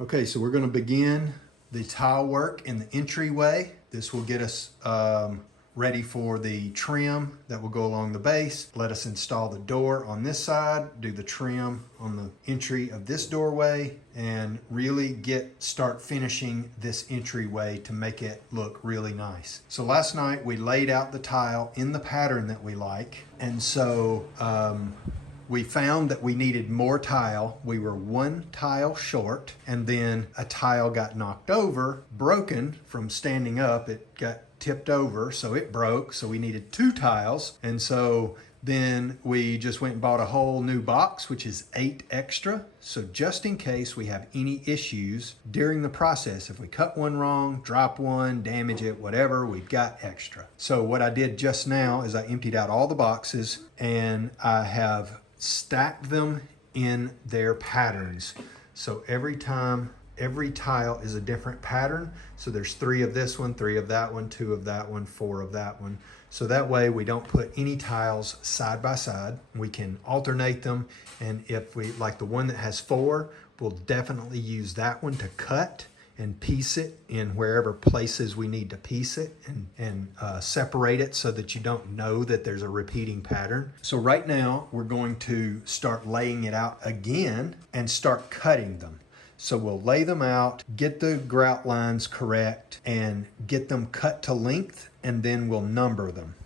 Okay, so we're going to begin the tile work in the entryway. This will get us ready for the trim that will go along the base. Let us install the door on this side, do the trim on the entry of this doorway, and really start finishing this entryway to make it look really nice. So last night we laid out the tile in the pattern that we like, and so we found that we needed more tile. We were one tile short, and then a tile got knocked over, broken from standing up. It got tipped over, so it broke. So we needed two tiles. And so then we just went and bought a whole new box, which is 8 extra. So just in case we have any issues during the process, if we cut one wrong, drop one, damage it, whatever, we've got extra. So what I did just now is I emptied out all the boxes and I have stacked them in their patterns. So every tile is a different pattern. So there's 3 of this one, 3 of that one, 2 of that one, 4 of that one. So that way we don't put any tiles side by side. We can alternate them. And if we like the one that has 4, we'll definitely use that one to cut and piece it in wherever places we need to piece it and separate it so that you don't know that there's a repeating pattern. So right now we're going to start laying it out again and start cutting them. So we'll lay them out, get the grout lines correct, and get them cut to length, and then we'll number them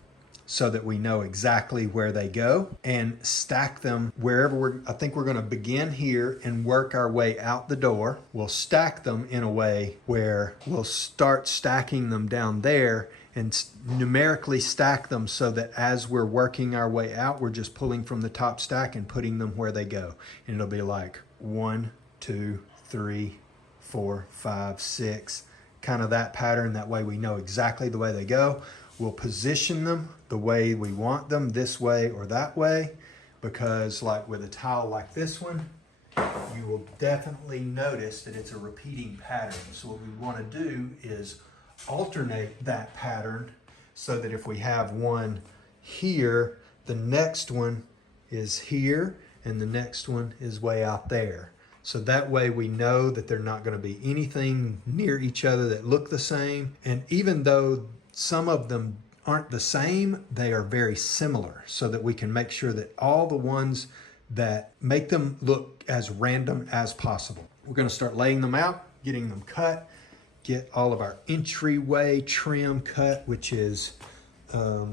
so that we know exactly where they go and stack them wherever I think we're going to begin here and work our way out the door. We'll stack them in a way where we'll start stacking them down there and numerically stack them so that as we're working our way out, we're just pulling from the top stack and putting them where they go. And it'll be like 1, 2, 3, 4, 5, 6, kind of that pattern. That way we know exactly the way they go. We'll position them the way we want them, this way or that way, because like with a tile like this one, you will definitely notice that it's a repeating pattern. So what we want to do is alternate that pattern so that if we have one here, the next one is here and the next one is way out there. So that way we know that they're not going to be anything near each other that look the same. And even though some of them aren't the same, they are very similar, so that we can make sure that all the ones that make them look as random as possible. We're going to start laying them out, getting them cut, get all of our entryway trim cut, which is, I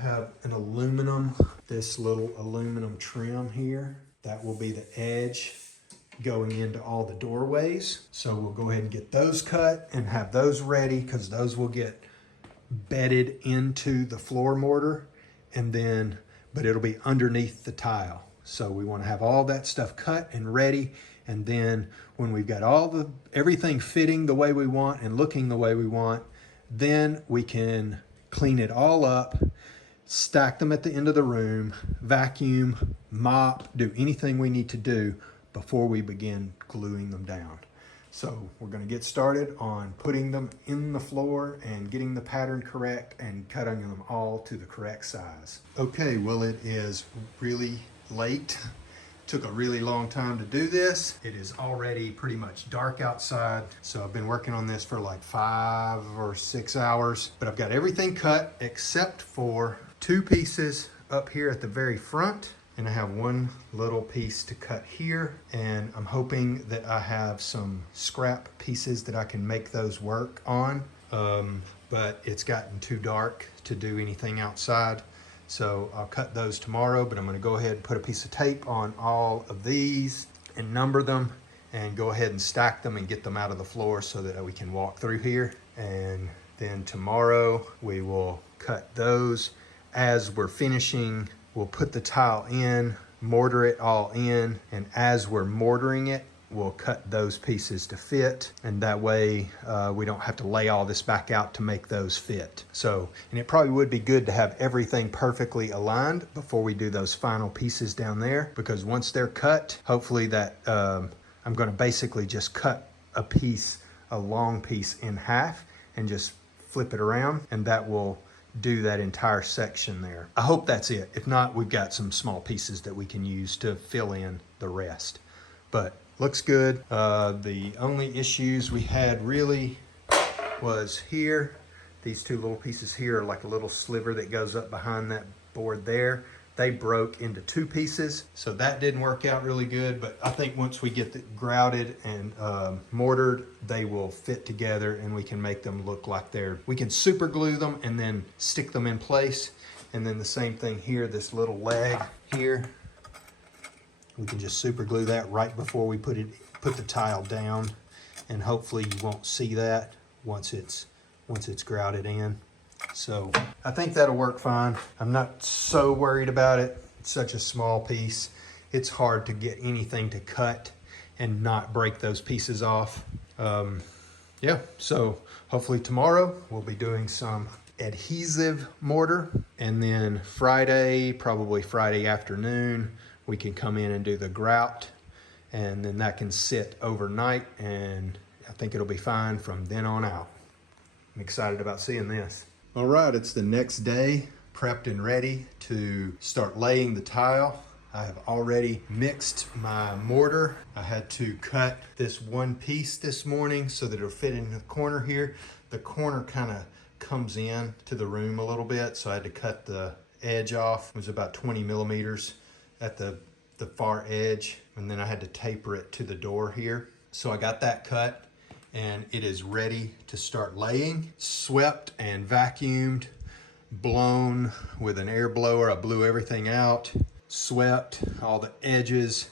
have this little aluminum trim here. That will be the edge going into all the doorways. So we'll go ahead and get those cut and have those ready, because those will get bedded into the floor mortar, and then but it'll be underneath the tile. So we want to have all that stuff cut and ready, and then when we've got everything fitting the way we want and looking the way we want, then we can clean it all up, stack them at the end of the room, vacuum, mop, do anything we need to do before we begin gluing them down. So we're going to get started on putting them in the floor and getting the pattern correct and cutting them all to the correct size. Okay, well, it is really late. Took a really long time to do this. It is already pretty much dark outside. So I've been working on this for like 5 or 6 hours, but I've got everything cut except for 2 pieces up here at the very front. And I have one little piece to cut here, and I'm hoping that I have some scrap pieces that I can make those work on. But it's gotten too dark to do anything outside. So I'll cut those tomorrow, but I'm gonna go ahead and put a piece of tape on all of these and number them and go ahead and stack them and get them out of the floor so that we can walk through here. And then tomorrow we will cut those. As we're finishing, we'll put the tile in, mortar it all in, and as we're mortaring it, we'll cut those pieces to fit, and that way we don't have to lay all this back out to make those fit. So, and it probably would be good to have everything perfectly aligned before we do those final pieces down there, because once they're cut, hopefully that I'm going to basically just cut a long piece in half and just flip it around, and that will do that entire section there. I hope that's it. If not, we've got some small pieces that we can use to fill in the rest. But looks good. The only issues we had really was here. These two little pieces here are like a little sliver that goes up behind that board there. They broke into two pieces, so that didn't work out really good, but I think once we get it grouted and mortared, they will fit together and we can make them look like we can super glue them and then stick them in place. And then the same thing here, this little leg here, we can just super glue that right before we put the tile down, and hopefully you won't see that once it's grouted in. So I think that'll work fine. I'm not so worried about it. It's such a small piece. It's hard to get anything to cut and not break those pieces off. Yeah, so hopefully tomorrow we'll be doing some adhesive mortar, and then Friday, probably Friday afternoon, we can come in and do the grout, and then that can sit overnight, and I think it'll be fine from then on out. I'm excited about seeing this. All right, it's the next day, prepped and ready to start laying the tile. I have already mixed my mortar. I had to cut this one piece this morning so that it'll fit in the corner here. The corner kind of comes in to the room a little bit, so I had to cut the edge off. It was about 20 millimeters at the far edge, and then I had to taper it to the door here. So I got that cut, and it is ready to start laying. Swept and vacuumed, blown with an air blower. I blew everything out, swept all the edges,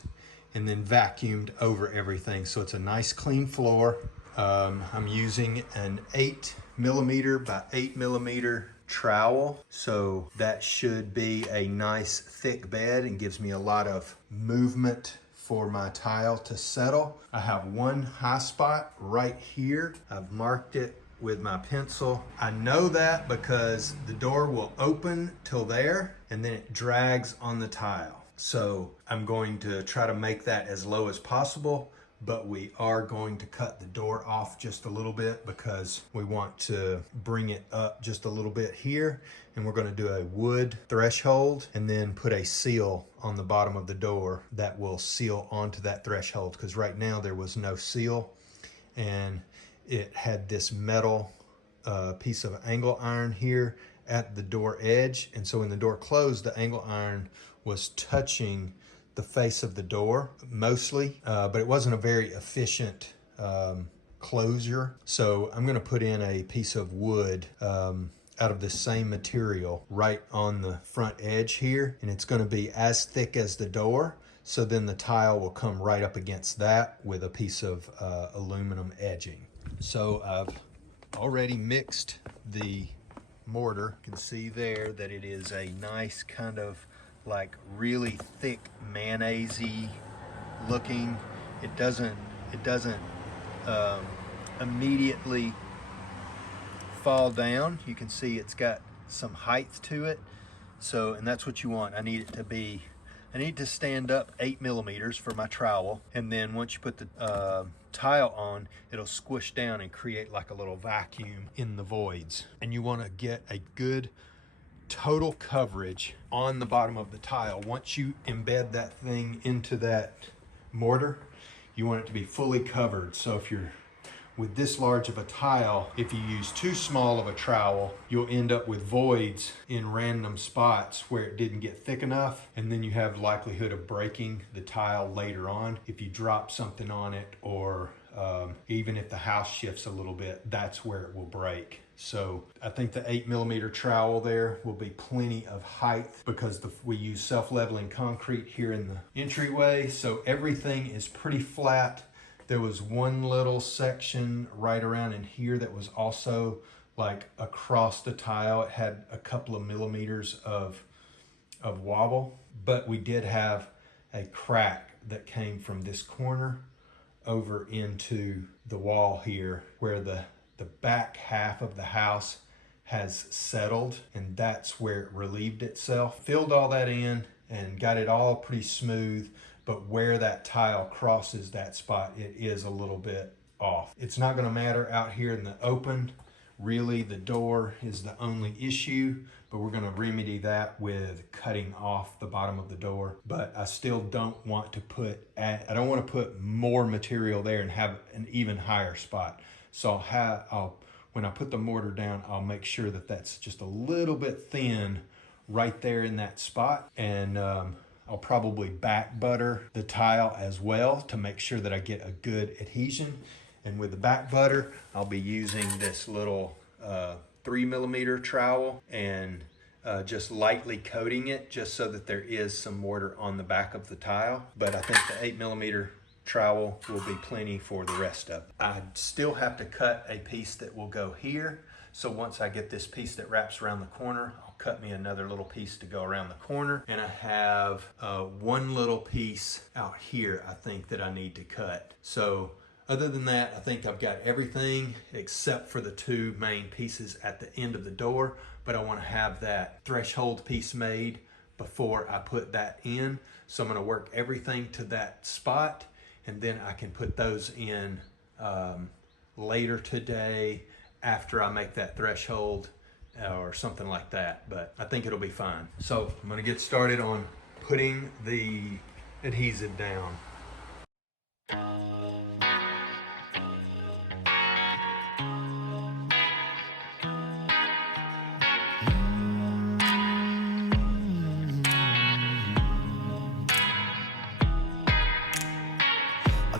and then vacuumed over everything. So it's a nice clean floor. I'm using an 8 millimeter by 8 millimeter trowel, so that should be a nice thick bed and gives me a lot of movement for my tile to settle. I have one high spot right here. I've marked it with my pencil. I know that because the door will open till there and then it drags on the tile. So I'm going to try to make that as low as possible, but we are going to cut the door off just a little bit because we want to bring it up just a little bit here. And we're going to do a wood threshold and then put a seal on the bottom of the door that will seal onto that threshold, because right now there was no seal and it had this metal piece of angle iron here at the door edge. And so when the door closed, the angle iron was touching the face of the door mostly, but it wasn't a very efficient closure. So I'm going to put in a piece of wood out of the same material right on the front edge here, and it's going to be as thick as the door, so then the tile will come right up against that with a piece of aluminum edging. So I've already mixed the mortar. You can see there that it is a nice kind of like really thick mayonnaise-y looking. It doesn't immediately fall down. You can see it's got some height to it. So, and that's what you want. I need to stand up 8 millimeters for my trowel, and then once you put the tile on, it'll squish down and create like a little vacuum in the voids. And you want to get a good total coverage on the bottom of the tile. Once you embed that thing into that mortar, you want it to be fully covered. So if you're with this large of a tile, if you use too small of a trowel, you'll end up with voids in random spots where it didn't get thick enough, and then you have likelihood of breaking the tile later on if you drop something on it, or even if the house shifts a little bit, that's where it will break. So I think the 8 millimeter trowel there will be plenty of height because we use self-leveling concrete here in the entryway. So everything is pretty flat. There was one little section right around in here that was also like across the tile. It had a couple of millimeters of wobble, but we did have a crack that came from this corner over into the wall here where the back half of the house has settled, and that's where it relieved itself. Filled all that in and got it all pretty smooth, but where that tile crosses that spot, it is a little bit off. It's not going to matter out here in the open Really, the door is the only issue, but we're gonna remedy that with cutting off the bottom of the door. But I still don't want to I don't want to put more material there and have an even higher spot. So when I put the mortar down, I'll make sure that that's just a little bit thin right there in that spot. And I'll probably back butter the tile as well to make sure that I get a good adhesion. And with the back butter, I'll be using this little 3mm trowel and just lightly coating it just so that there is some mortar on the back of the tile. But I think the 8mm trowel will be plenty for the rest of it. I still have to cut a piece that will go here. So once I get this piece that wraps around the corner, I'll cut me another little piece to go around the corner. And I have one little piece out here I think that I need to cut. So other than that, I think I've got everything except for the two main pieces at the end of the door, but I want to have that threshold piece made before I put that in. So I'm going to work everything to that spot, and then I can put those in later today after I make that threshold or something like that, but I think it'll be fine. So I'm going to get started on putting the adhesive down.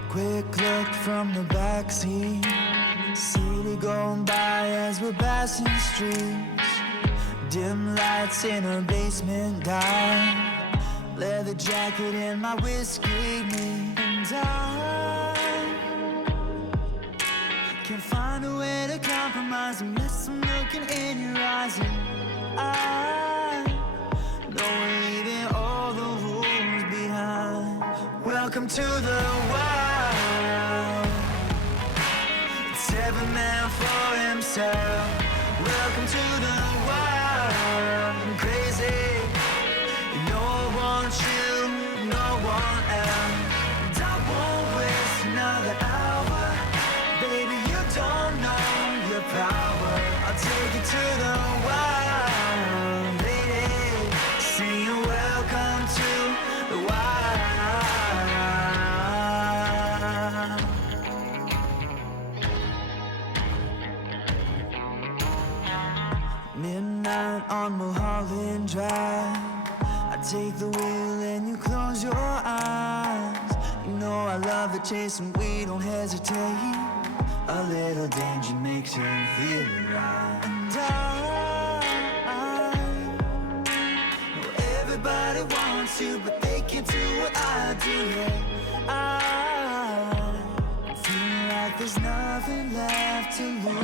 Quick look from the backseat, city going by as we're passing streets. Dim lights in her basement dive, leather jacket and my whiskey me. And I can't find a way to compromise unless I'm looking in your eyes. And I know we're leaving all the rules behind. Welcome to the wild. Every man for himself. Welcome to the wild and crazy. No one wants you, no one else. And I won't waste another hour. Baby, you don't know your power. I'll take you to the wild, lady. Sing you welcome to the wild. Midnight on Mulholland Drive, I take the wheel and you close your eyes. You know I love the chase and we don't hesitate. A little danger makes you feel right. And I know everybody wants you, but they can't do what I do. Yeah, I feel like there's nothing left to lose.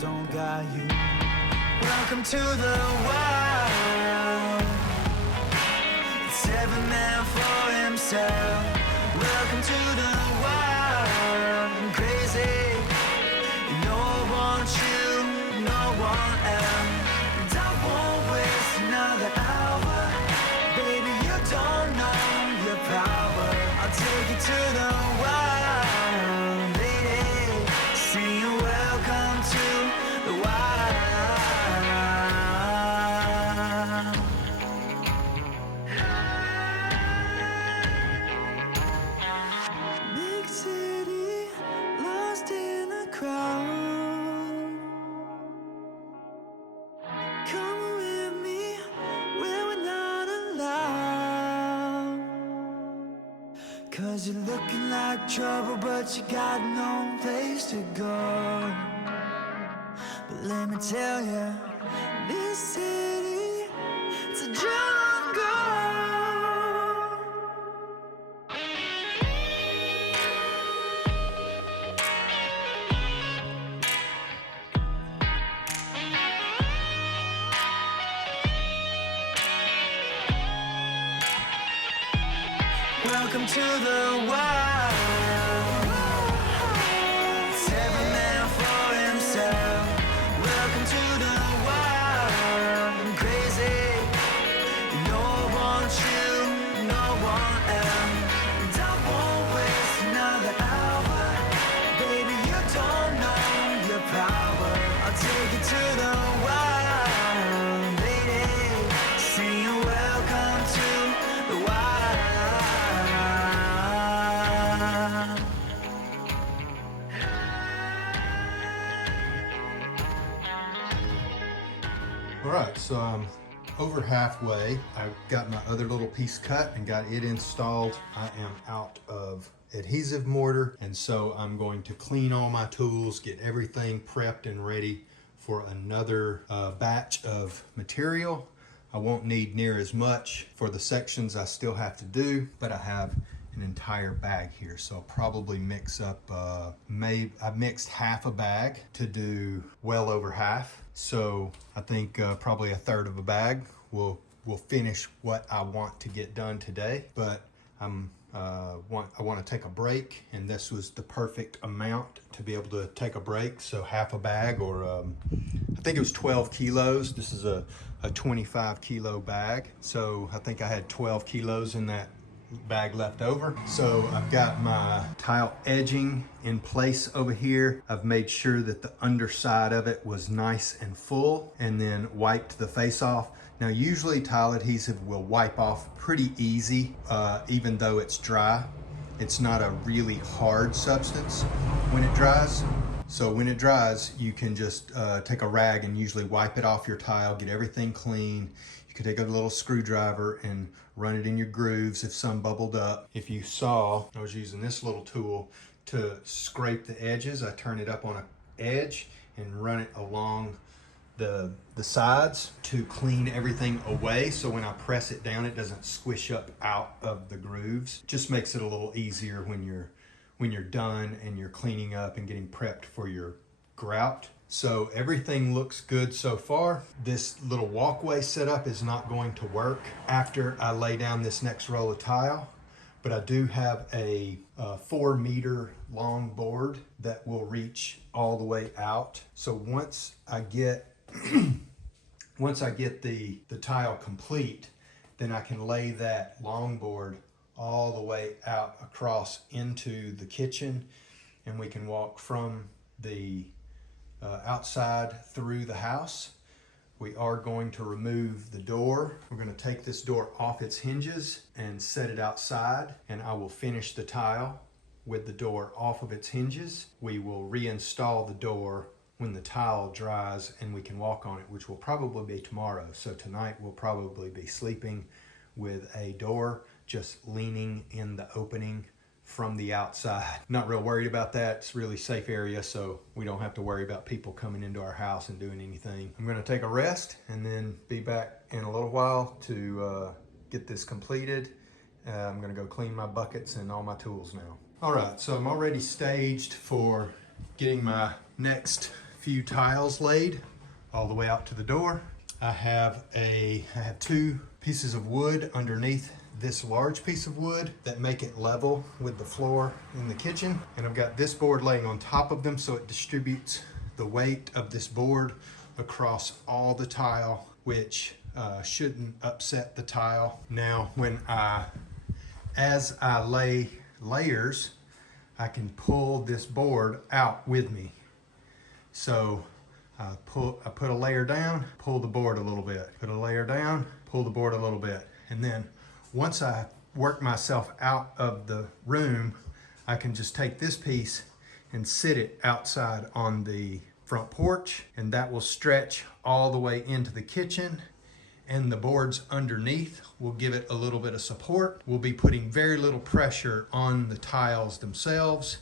Don't got you. Welcome to the wild. It's every man for himself. Welcome to the wild and crazy. No one wants you, no one else. And I won't waste another hour. Baby, you don't know your power. I'll take you to the wild, lady. Sing you welcome to the wild. Big city, lost in a crowd. Come with me where we're not allowed. 'Cause you're looking like trouble, but you got no place to go. But let me tell ya, this city, it's a jungle. Welcome to the wild. It's every man for himself. Welcome to the wild and crazy. No one wants you, no one else. And I won't waste another hour. Baby, you don't know right, so I'm over halfway. I've got my other little piece cut and got it installed. I am out of adhesive mortar, and so I'm going to clean all my tools, get everything prepped and ready for another batch of material. I won't need near as much for the sections I still have to do, but I have an entire bag here, so I'll probably mix up I've mixed half a bag to do well over half, so I think probably a third of a bag will finish what I want to get done today. But I want to take a break, and this was the perfect amount to be able to take a break. So half a bag, or I think it was 12 kilos. This is a 25 kilo bag, so I think I had 12 kilos in that bag left over. So I've got my tile edging in place over here. I've made sure that the underside of it was nice and full, and then wiped the face off. Now usually tile adhesive will wipe off pretty easy, even though it's dry. It's not a really hard substance when it dries. So when it dries, you can just take a rag and usually wipe it off your tile, get everything clean. You can take a little screwdriver and run it in your grooves if some bubbled up. If you saw, I was using this little tool to scrape the edges. I turn it up on an edge and run it along the sides to clean everything away, so when I press it down it doesn't squish up out of the grooves. Just makes it a little easier when you're done and you're cleaning up and getting prepped for your grout. So everything looks good so far. This little walkway setup is not going to work after I lay down this next roll of tile, but I do have a 4 meter long board that will reach all the way out. So once I get the tile complete, then I can lay that long board all the way out across into the kitchen, and we can walk from the outside through the house. We are going to remove the door. We're going to take this door off its hinges and set it outside, and I will finish the tile with the door off of its hinges. We will reinstall the door when the tile dries and we can walk on it, which will probably be tomorrow. So tonight we'll probably be sleeping with a door just leaning in the opening from the outside. Not real worried about that. It's a really safe area, so we don't have to worry about people coming into our house and doing anything. I'm going to take a rest and then be back in a little while to get this completed. I'm going to go clean my buckets and all my tools now. All right, so I'm already staged for getting my next few tiles laid all the way out to the door. I have 2 pieces of wood underneath this large piece of wood that make it level with the floor in the kitchen, and I've got this board laying on top of them, so it distributes the weight of this board across all the tile, which shouldn't upset the tile. Now as I lay layers, I can pull this board out with me. So I put a layer down, pull the board a little bit, put a layer down, pull the board a little bit, and then once I work myself out of the room, I can just take this piece and sit it outside on the front porch, and that will stretch all the way into the kitchen, and the boards underneath will give it a little bit of support. We'll be putting very little pressure on the tiles themselves,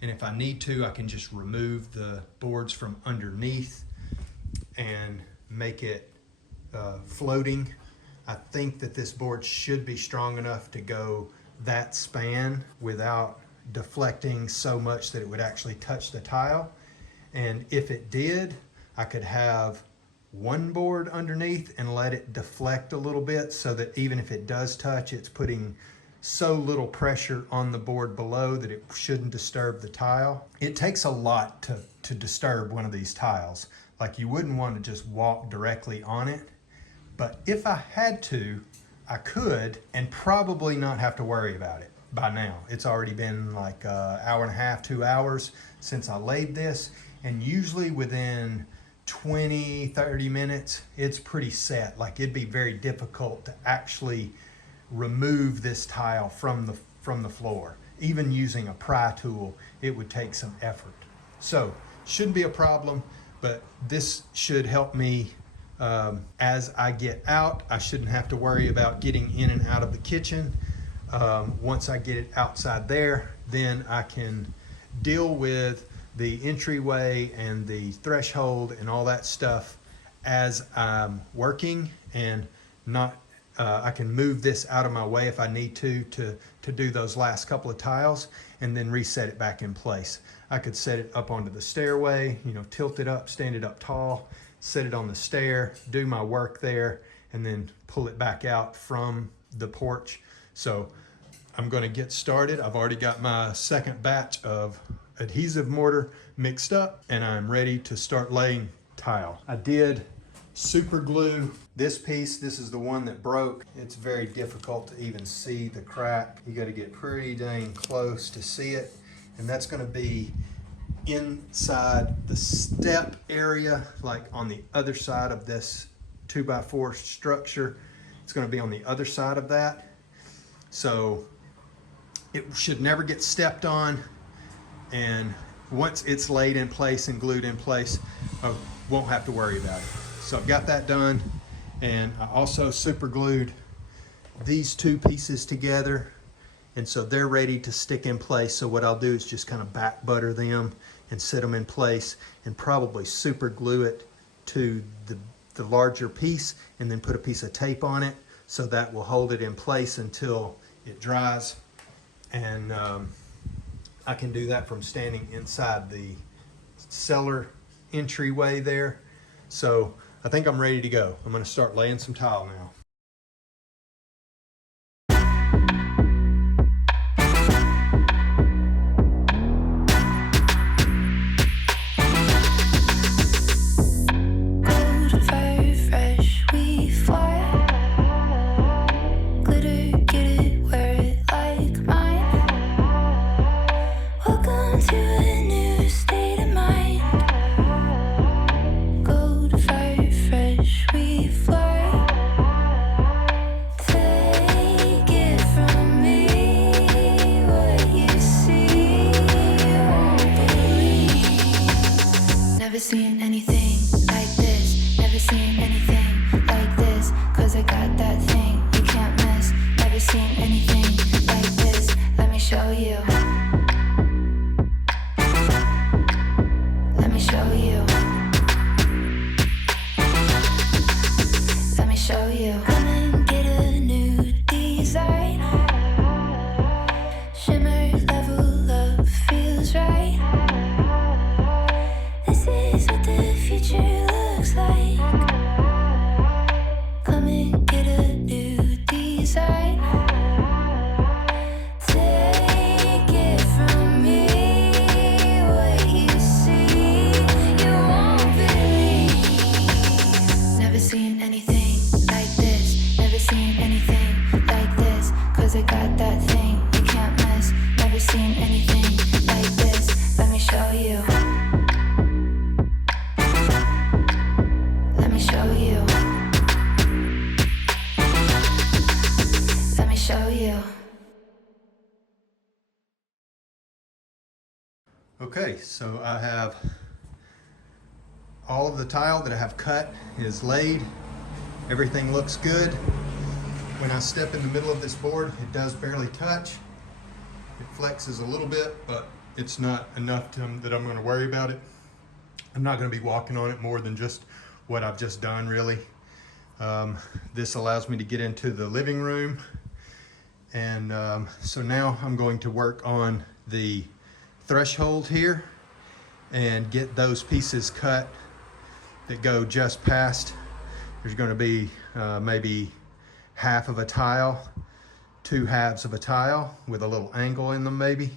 and if I need to, I can just remove the boards from underneath and make it floating. I think that this board should be strong enough to go that span without deflecting so much that it would actually touch the tile. And if it did, I could have one board underneath and let it deflect a little bit, so that even if it does touch, it's putting so little pressure on the board below that it shouldn't disturb the tile. It takes a lot to disturb one of these tiles. Like, you wouldn't want to just walk directly on it. But if I had to, I could, and probably not have to worry about it by now. It's already been like an hour and a half, 2 hours since I laid this, and usually within 20-30 minutes, it's pretty set. Like, it'd be very difficult to actually remove this tile from the floor. Even using a pry tool, it would take some effort. So, shouldn't be a problem, but this should help me As I get out, I shouldn't have to worry about getting in and out of the kitchen. Once I get it outside there, then I can deal with the entryway and the threshold and all that stuff as I'm working, and not I can move this out of my way if I need to do those last couple of tiles, and then reset it back in place. I could set it up onto the stairway, you know, tilt it up, stand it up tall, set it on the stair, do my work there, and then pull it back out from the porch. So I'm going to get started. I've already got my second batch of adhesive mortar mixed up, and I'm ready to start laying tile. I did super glue this piece. This is the one that broke. It's very difficult to even see the crack. You got to get pretty dang close to see it, and that's going to be inside the step area, like on the other side of this 2x4 structure. It's going to be on the other side of that, so it should never get stepped on, and once it's laid in place and glued in place, I won't have to worry about it. So I've got that done, and I also super glued these two pieces together, and so they're ready to stick in place. So what I'll do is just kind of back butter them and set them in place, and probably super glue it to the larger piece, and then put a piece of tape on it, so that will hold it in place until it dries. And I can do that from standing inside the cellar entryway there. So I think I'm ready to go. I'm going to start laying some tile now. Never seen anything like this, never seen anything like this, cause I got that thing you can't miss. Never seen anything like this, let me show you. Let me show you. Let me show you. Come and get a new design. Shimmer, level up, feels right. This is what the future looks like. Come and get a new design. Take it from me, what you see, you won't believe. Never seen anything like this, never seen anything like this, cause I got that thing you can't miss. Never seen anything like this, let me show you. Let me show you. Let me show you. Okay, so I have all of the tile that I have cut is laid. Everything looks good. When I step in the middle of this board, it does barely touch. It flexes a little bit, but it's not enough that I'm going to worry about it. I'm not going to be walking on it more than just what I've just done, really. This allows me to get into the living room, and so now I'm going to work on the threshold here and get those pieces cut that go just past. There's going to be maybe half of a tile, two halves of a tile with a little angle in them maybe,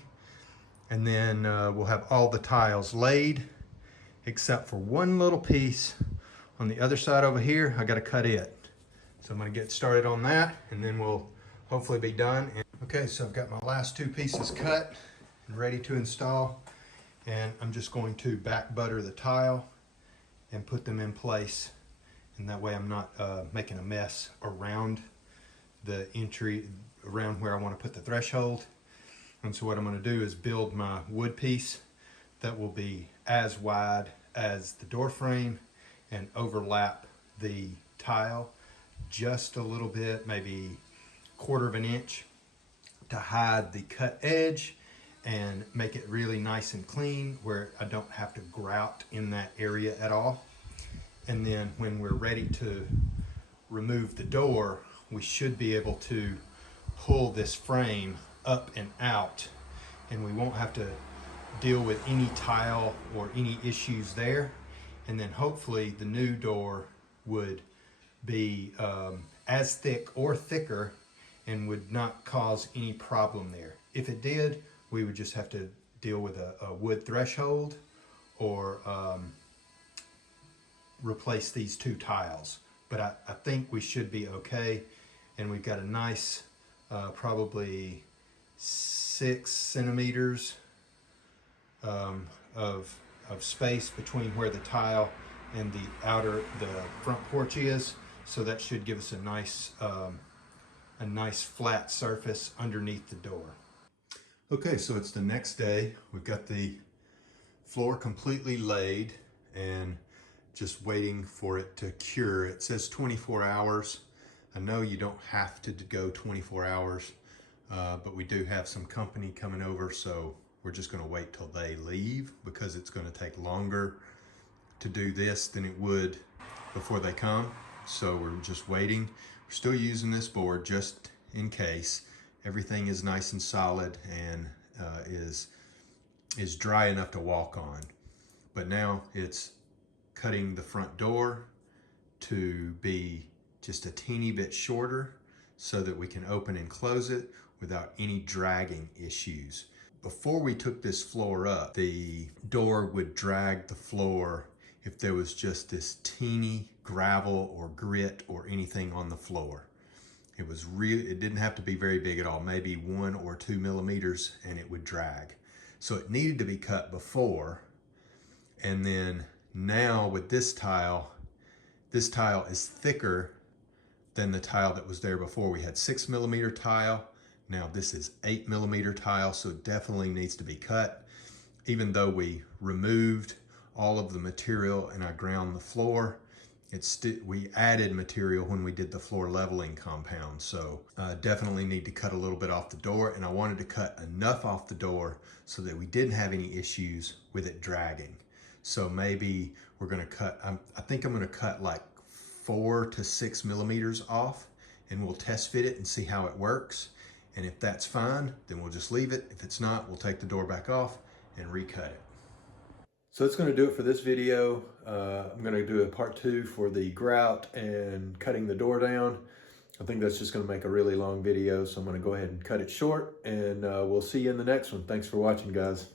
and then we'll have all the tiles laid except for one little piece on the other side over here. I got to cut it, so I'm going to get started on that, and then we'll hopefully be done. Okay, so I've got my last two pieces cut and ready to install, and I'm just going to back butter the tile and put them in place, and that way I'm not making a mess around the entry, around where I want to put the threshold. And so what I'm going to do is build my wood piece that will be as wide as the door frame and overlap the tile just a little bit, maybe 1/4 of an inch, to hide the cut edge and make it really nice and clean where I don't have to grout in that area at all. And then when we're ready to remove the door, we should be able to pull this frame up and out, and we won't have to deal with any tile or any issues there. And then hopefully the new door would be as thick or thicker and would not cause any problem there. If it did, we would just have to deal with a wood threshold or replace these 2 tiles. But I think we should be okay. And we've got a nice, probably 6 centimeters of space between where the tile and the front porch is. So that should give us a nice flat surface underneath the door. Okay, so it's the next day. We've got the floor completely laid and just waiting for it to cure. It says 24 hours. I know you don't have to go 24 hours, but we do have some company coming over, so we're just gonna wait till they leave because it's gonna take longer to do this than it would before they come. So we're just waiting. We're still using this board just in case. Everything is nice and solid and is dry enough to walk on. But now it's cutting the front door to be just a teeny bit shorter so that we can open and close it without any dragging issues. Before we took this floor up, the door would drag the floor if there was just this teeny gravel or grit or anything on the floor. It didn't have to be very big at all, maybe 1 or 2 millimeters, and it would drag. So it needed to be cut before. And then now with this tile is thicker than the tile that was there before. We had 6 millimeter tile. Now this is 8 millimeter tile, so it definitely needs to be cut. Even though we removed all of the material and I ground the floor, we added material when we did the floor leveling compound. So definitely need to cut a little bit off the door, and I wanted to cut enough off the door so that we didn't have any issues with it dragging. So maybe we're gonna cut, I think I'm gonna cut like 4 to 6 millimeters off, and we'll test fit it and see how it works. And if that's fine, then we'll just leave it. If it's not, we'll take the door back off and recut it. So that's going to do it for this video. I'm going to do a part 2 for the grout and cutting the door down. I think that's just going to make a really long video, so I'm going to go ahead and cut it short, and we'll see you in the next one. Thanks for watching, guys.